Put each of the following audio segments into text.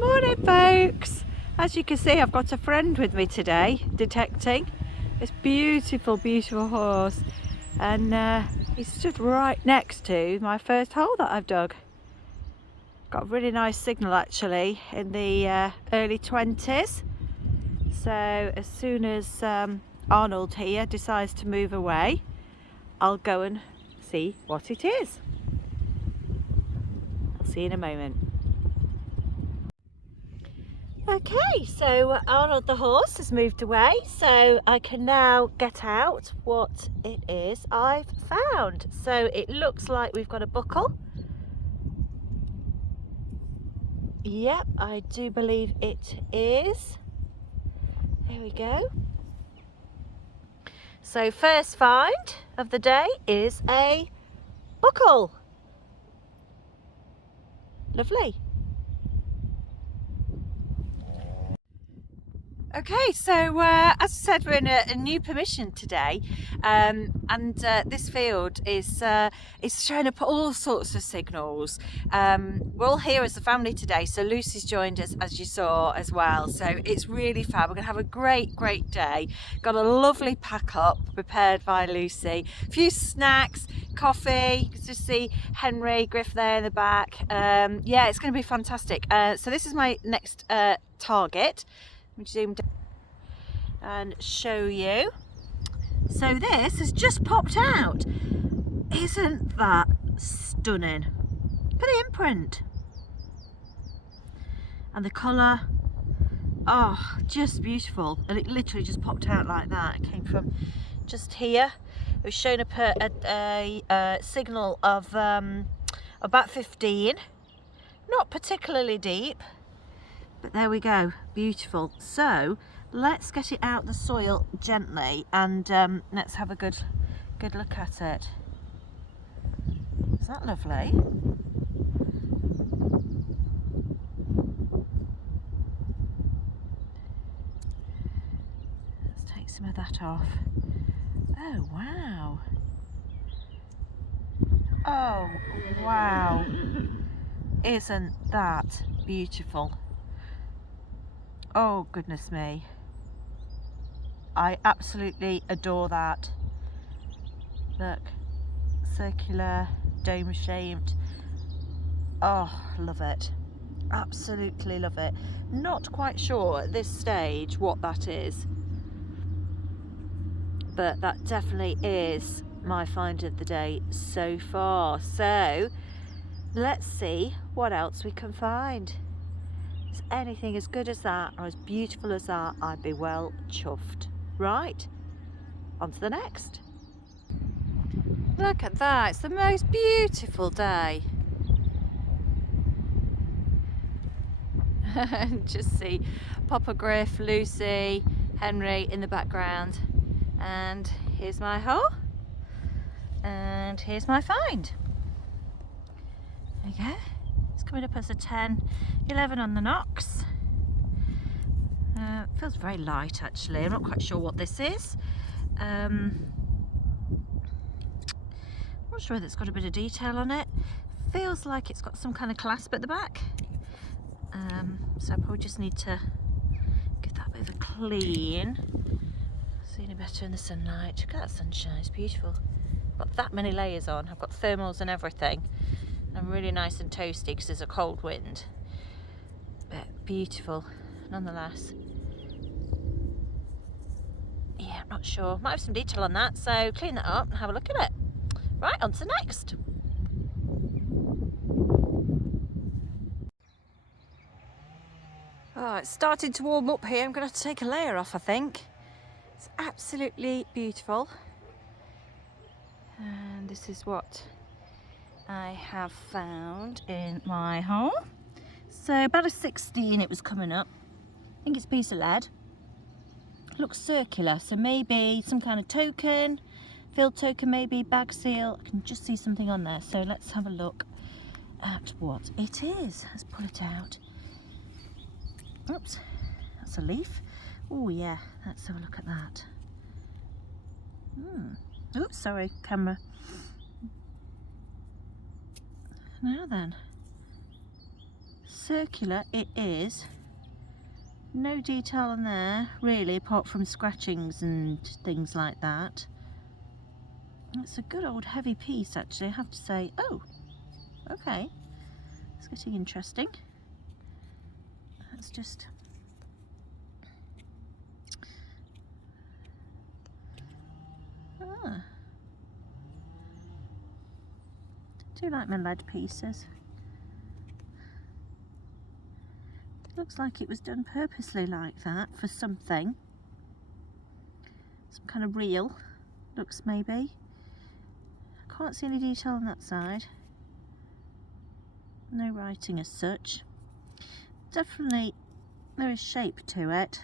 Morning folks. As you can see, I've got a friend with me today detecting this beautiful horse, and he's stood right next to my first hole that I've dug. Got a really nice signal actually in the early 20s, so as soon as Arnold here decides to move away, I'll go and see what it is. I'll see you in a moment. Okay, so Arnold the horse has moved away, so I can now get out what it is I've found. So it looks like we've got a buckle. Yep, I do believe it is. There we go. So first find of the day is a buckle. Lovely. Okay, so as I said, we're in a new permission today, and this field is showing up all sorts of signals. We're all here as a family today, so Lucy's joined us, as you saw, as well. So it's really fab. We're going to have a great day. Got a lovely pack up prepared by Lucy. A few snacks, coffee. You can just see Henry, Griff there in the back. Yeah, it's going to be fantastic. So this is my next target. Zoom down and show you. So this has just popped out. Isn't that stunning? Look at the imprint and the colour. Oh, just beautiful. And it literally just popped out like that. It came from just here. It was showing up a signal of about 15. Not particularly deep, but there we go, beautiful. So let's get it out the soil gently and let's have a good look at it. Is that lovely? Let's take some of that off. Oh wow. Oh wow. Isn't that beautiful? Oh goodness me, I absolutely adore that. Look, circular, dome shaped. Oh, love it, absolutely love it. Not quite sure at this stage what that is, but that definitely is my find of the day so far. So let's see what else we can find. Anything as good as that or as beautiful as that, I'd be well chuffed. Right, on to the next. Look at that, it's the most beautiful day. Just see Papa, Griff, Lucy, Henry in the background, and here's my hole and here's my find. There you go. Coming up as a 10, 11 on the Nox. Feels very light actually. I'm not quite sure what this is. I'm not sure whether it's got a bit of detail on it. Feels like it's got some kind of clasp at the back. So I probably just need to give that a bit of a clean. Seeing it better in the sunlight. Look at that sunshine, it's beautiful. Got that many layers on. I've got thermals and everything. I'm really nice and toasty because there's a cold wind, but beautiful nonetheless. Yeah, I'm not sure. Might have some detail on that, so clean that up and have a look at it. Right, on to the next. Oh, it's starting to warm up here. I'm going to have to take a layer off, I think. It's absolutely beautiful. And this is what I have found in my hole. So about a 16 it was coming up. I think it's a piece of lead. Looks circular, so maybe some kind of token, field token, maybe bag seal. I can just see something on there, so let's have a look at what it is. Let's pull it out. Oops, that's a leaf. Oh yeah, let's have a look at that. Oops, sorry, camera. Now then, circular it is. No detail on there really, apart from scratchings and things like that. It's a good old heavy piece actually, I have to say. Oh, okay, it's getting interesting. Let's just I do like my lead pieces. Looks like it was done purposely like that for something. Some kind of reel, looks maybe. I can't see any detail on that side. No writing as such. Definitely there is shape to it.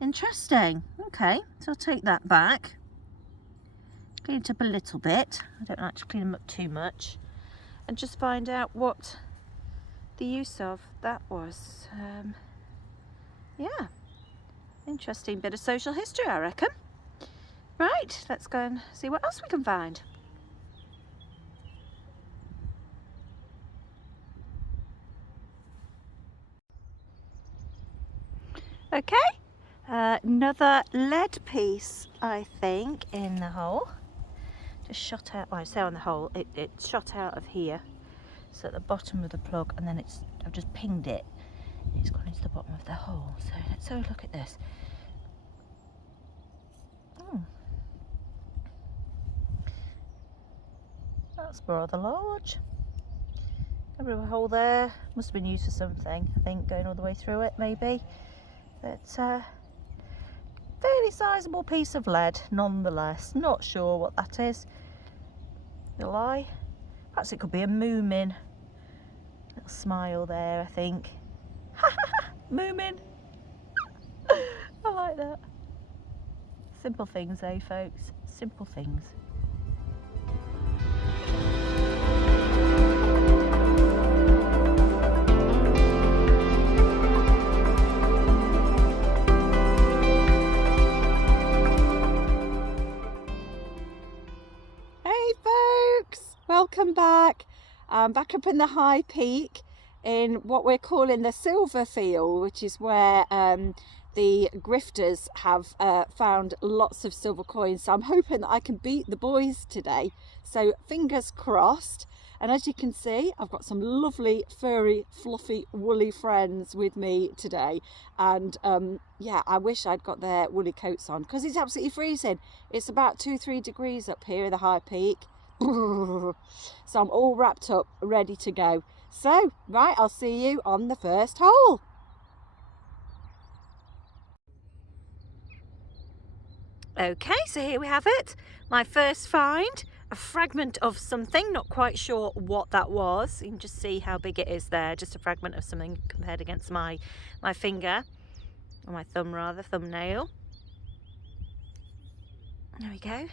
Interesting. Okay, so I'll take that back. Clean it up a little bit. I don't like to clean them up too much. And just find out what the use of that was. Yeah, interesting bit of social history, I reckon. Right, let's go and see what else we can find. Okay, another lead piece, I think, in the hole. Just shot out, well, I say on the hole, it shot out of here. So at the bottom of the plug, and then I've just pinged it. It's gone into the bottom of the hole. So let's have a look at this. Oh, that's rather large. A bit of a hole there. Must have been used for something, I think, going all the way through it, maybe. But fairly sizable piece of lead, nonetheless. Not sure what that is. No lie. Perhaps it could be a moomin. Little smile there, I think. Moomin. I like that. Simple things, eh, folks? Simple things. Hey folks, welcome back. I'm back up in the high peak in what we're calling the silver field, which is where the grifters have found lots of silver coins. So I'm hoping that I can beat the boys today. So fingers crossed. And as you can see, I've got some lovely, furry, fluffy, woolly friends with me today. And yeah, I wish I'd got their woolly coats on because it's absolutely freezing. It's about 2-3 degrees up here in the high peak. So I'm all wrapped up, ready to go. So, right, I'll see you on the first hole. Okay, so here we have it. My first find, a fragment of something, not quite sure what that was. You can just see how big it is there, just a fragment of something compared against my finger, or my thumb rather, thumbnail. There we go.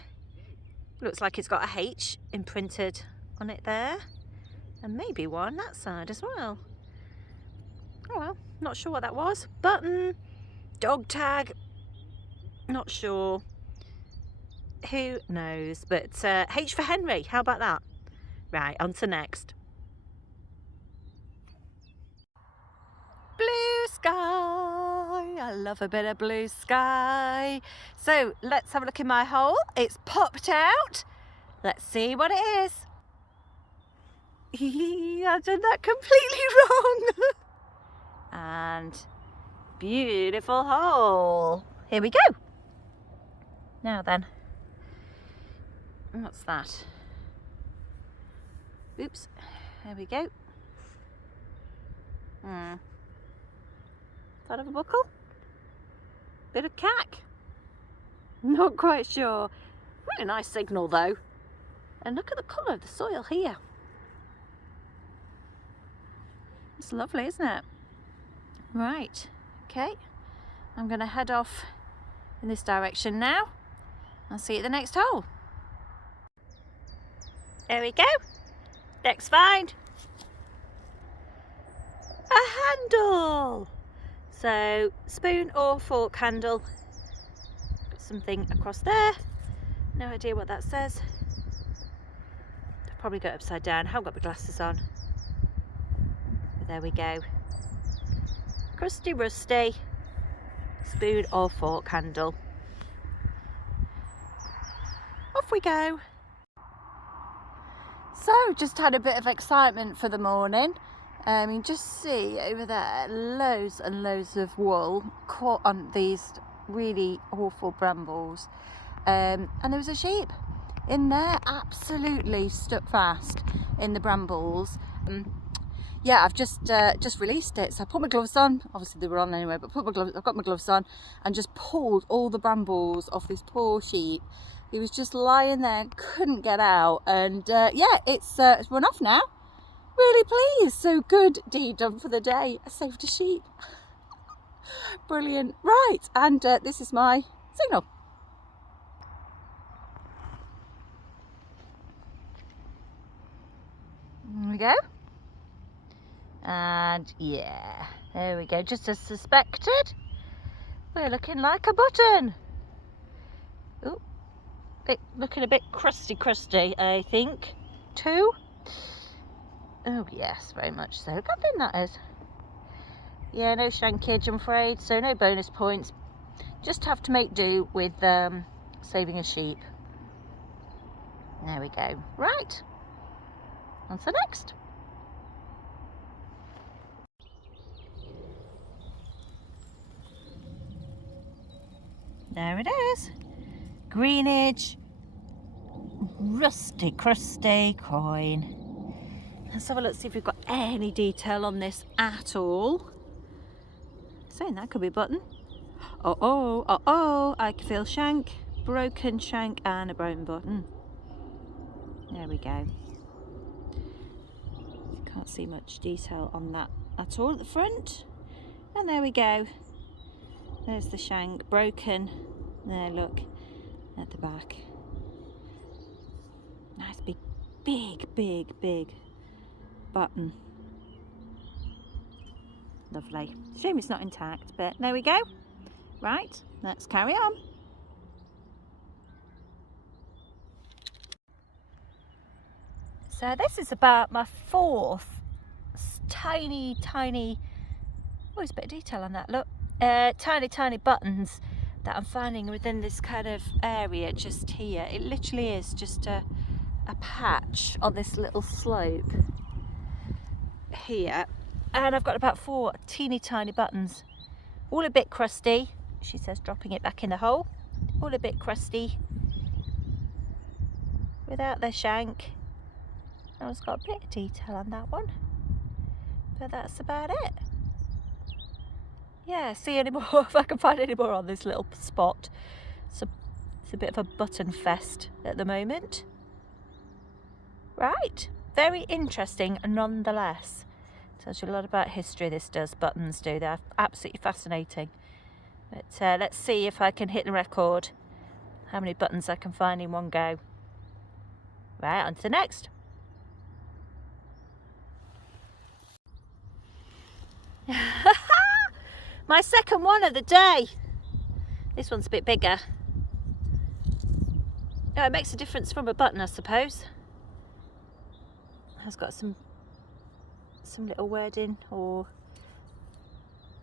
Looks like it's got a H imprinted on it there, and maybe one that side as well. Oh well, not sure what that was. Button, dog tag, not sure. Who knows? But H for Henry, how about that? Right, on to next. Blue sky, I love a bit of blue sky. So let's have a look in my hole. It's popped out. Let's see what it is. I've done that completely wrong. And beautiful hole. Here we go. Now then, what's that? Oops, there we go. Side of a buckle? Bit of CACK? Not quite sure. Really nice signal though. And look at the colour of the soil here. It's lovely, isn't it? Right, okay. I'm going to head off in this direction now. I'll see you at the next hole. There we go. Next find. A handle. So spoon or fork handle. Got something across there. No idea what that says. I've probably got it upside down. I haven't got my glasses on. There we go. Crusty rusty spoon or fork handle. Off we go. So just had a bit of excitement for the morning. You just see over there loads and loads of wool caught on these really awful brambles, and there was a sheep in there, absolutely stuck fast in the brambles. Yeah, I've just released it, so I put my gloves on. Obviously they were on anyway, but I've got my gloves on and just pulled all the brambles off this poor sheep. He was just lying there, couldn't get out, and yeah, it's run off now. Really pleased. So good deed done for the day. I saved a sheep. Brilliant. Right, and this is my signal. There we go. And yeah, there we go. Just as suspected, we're looking like a button. Ooh, looking a bit crusty, I think, too. Oh yes, very much so. Look how thin that is. Yeah, no shankage, I'm afraid, so no bonus points. Just have to make do with saving a sheep. There we go. Right, on to the next. There it is. Greenage, rusty, crusty coin. Let's have a look, see if we've got any detail on this at all. Saying that could be a button. Oh, I can feel shank, broken shank and a broken button. There we go. Can't see much detail on that at all at the front. And there we go. There's the shank, broken. There, look, at the back. Nice big button. Lovely. Shame it's not intact, but there we go. Right, let's carry on. So this is about my fourth tiny, oh, there's a bit of detail on that, look. Tiny buttons that I'm finding within this kind of area just here. It literally is just a patch on this little slope here, and I've got about 4 teeny tiny buttons, all a bit crusty. She says dropping it back in the hole, all a bit crusty without their shank. Oh, it's got a bit of detail on that one, but that's about it. Yeah, see any more if I can find any more on this little spot. So it's a bit of a button fest at the moment. Right, very interesting nonetheless. Tells you a lot about history, this does, buttons do. They're absolutely fascinating. But let's see if I can hit the record, how many buttons I can find in one go. Right, on to the next. My second one of the day. This one's a bit bigger. Oh, it makes a difference from a button, I suppose. Has got some little wording or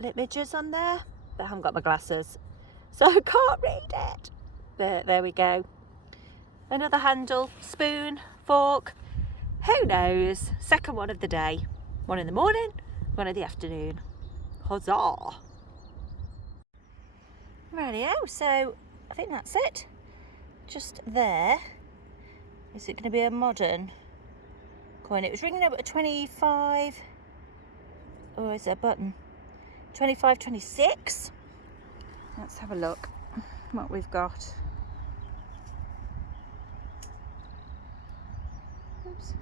lip images on there, but I haven't got my glasses, so I can't read it. But there we go. Another handle, spoon, fork, who knows. Second one of the day. One in the morning, one in the afternoon. Huzzah! Rightio, so I think that's it. Just there. Is it going to be a modern coin? It was ringing up at 25, or is it a button? 25, 26. Let's have a look what we've got. Oops.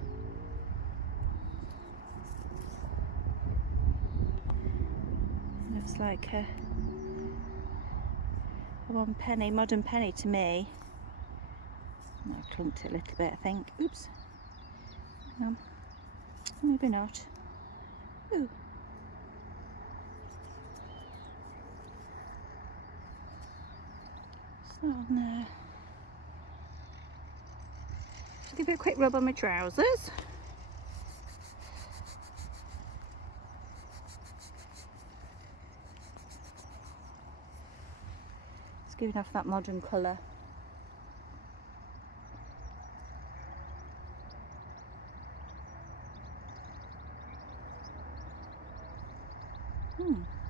Looks like a 1 penny, modern penny to me. I clunked it a little bit, I think. Oops. Maybe not. Ooh. It's not on there. Just give it a quick rub on my trousers. giving off that modern colour.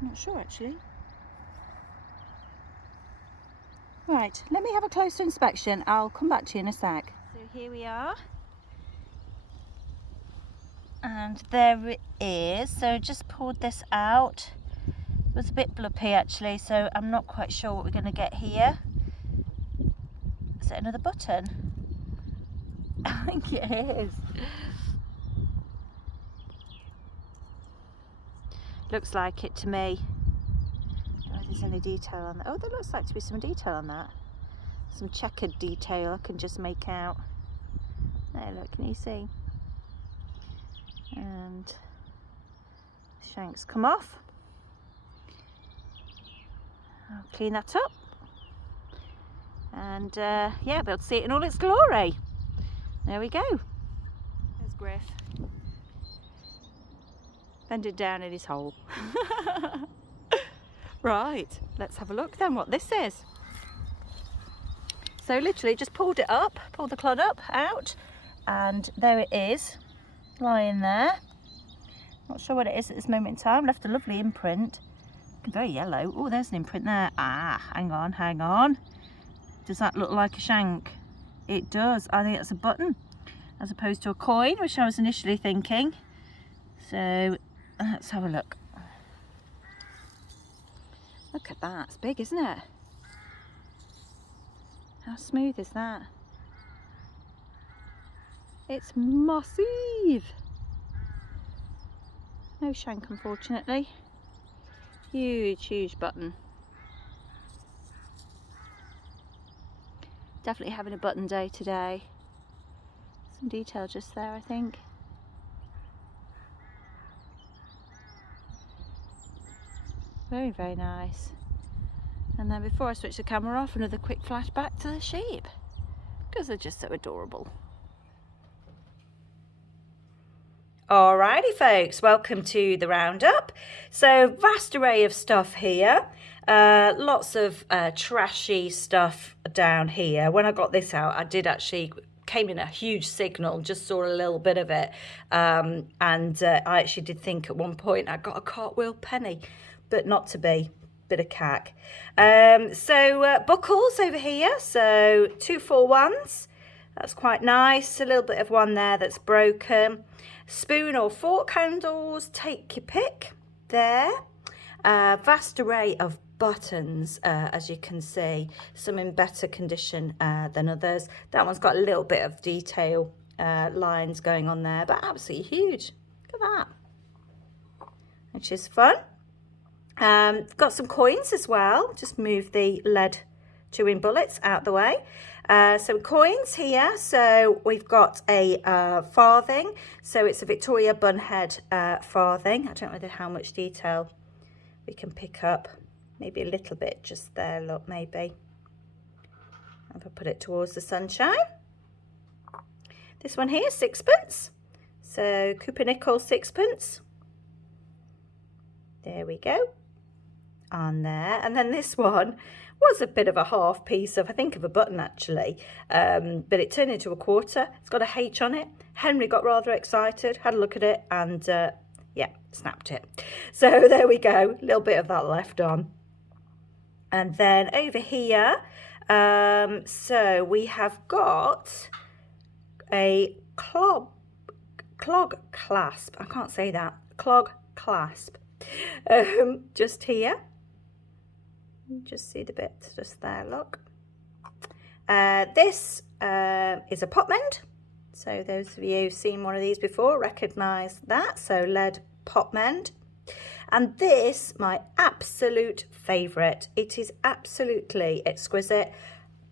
Not sure actually. Right, let me have a closer inspection. I'll come back to you in a sec. So here we are. And there it is. So just pulled this out. It was a bit bloopy actually, so I'm not quite sure what we're going to get here. Is it another button? I think it is. Looks like it to me. I don't know if there's any detail on that. Oh, there looks like to be some detail on that. Some checkered detail I can just make out. There, look, can you see? And shanks come off. I'll clean that up. And yeah, be able to see it in all its glory. There we go. There's Griff. Bended down in his hole. Right, let's have a look then what this is. So literally just pulled it up, pulled the clod up, out, and there it is, lying there. Not sure what it is at this moment in time. Left a lovely imprint. Very yellow. Oh, there's an imprint there. Ah, hang on, hang on. Does that look like a shank? It does. I think it's a button as opposed to a coin, which I was initially thinking. So let's have a look. Look at that. It's big, isn't it? How smooth is that? It's massive. No shank, unfortunately. Huge, huge button. Definitely having a button day today. Some detail just there, I think. Very, very nice. And then before I switch the camera off, another quick flashback to the sheep, because they're just so adorable. Alrighty folks, welcome to the roundup. So vast array of stuff here. Lots of trashy stuff down here. When I got this out, I did actually came in a huge signal, just saw a little bit of it, and I actually did think at one point I got a cartwheel penny, but not to be. Bit of CACK. So buckles over here, so 2 4-1s. That's quite nice. A little bit of one there that's broken. Spoon or fork handles, take your pick there. Vast array of buttons, as you can see, some in better condition than others. That one's got a little bit of detail lines going on there, but absolutely huge. Look at that, which is fun. Got some coins as well. Just move the lead chewing bullets out the way. Some coins here. So we've got a farthing. So it's a Victoria Bunhead farthing. I don't know how much detail we can pick up. Maybe a little bit just there, look, maybe. If I put it towards the sunshine. This one here, 6pence. So Cooper Nickel 6pence. There we go. On there. And then this one was a bit of a half piece of, I think, of a button actually, but it turned into a quarter. It's got a H on it. Henry got rather excited, had a look at it, and yeah, snapped it. So there we go, a little bit of that left on. And then over here, so we have got a clog clasp. I can't say that. Clog clasp. Just here. Just see the bit just there, look. This is a pot mend. So those of you who've seen one of these before recognise that. So lead pot mend. And this, my absolute favourite. It is absolutely exquisite.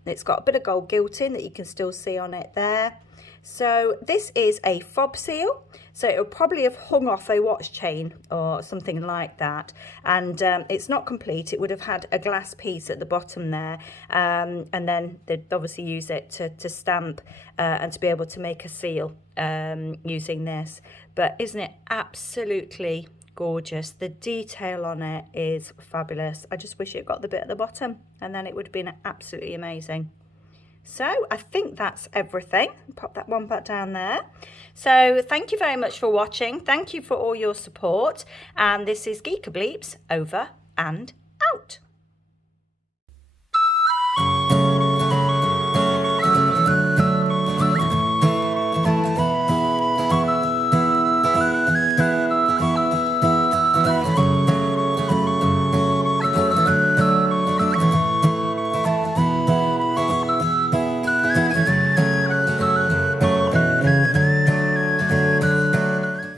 It's got a bit of gold gilting that you can still see on it there. So this is a FOB Seal. So it'll probably have hung off a watch chain or something like that. And it's not complete. It would have had a glass piece at the bottom there. And then they'd obviously use it to stamp and to be able to make a seal using this. But isn't it absolutely gorgeous. The detail on it is fabulous. I just wish it got the bit at the bottom, and then it would have been absolutely amazing. So I think that's everything. Pop that one back down there. So thank you very much for watching. Thank you for all your support. And this is Geeker Bleeps over and out.